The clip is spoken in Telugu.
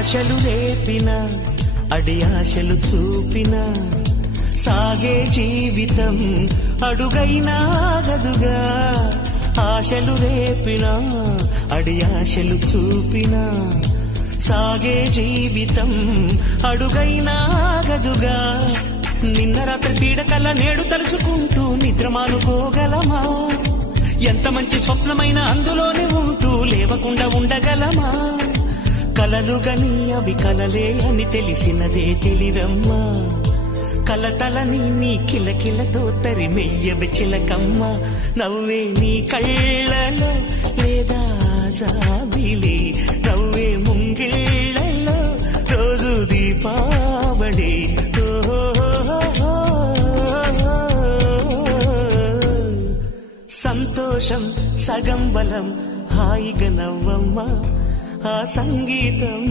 ఆశలు రేపిన అడి ఆశలు చూపిన సాగే జీవితం అడుగైనా గదుగా. ఆశలు రేపిన అడి ఆశలు చూపిన సాగే జీవితం అడుగైనా గదుగా. నిన్న రాత్రి పీడకల నేడు తలుచుకుంటూ నిద్రమానుకోగలమా? ఎంత మంచి స్వప్నమైన అందులోనే ఉంటూ లేవకుండా ఉండగలమా? కలలుగని అవి కలలే అని తెలిసినదే తెలివమ్మా. కలతలని నీ కిలకిలతో తరిమెయ్యవి చిలకమ్మ. నవ్వే నీ కళ్ళలో లేదా జాబిలి, నవ్వే ముంగిళ్ళలో రోజు దీపావళి. సంతోషం సగం బలం, హాయిగా నవ్వమ్మ ఆ సంగీతం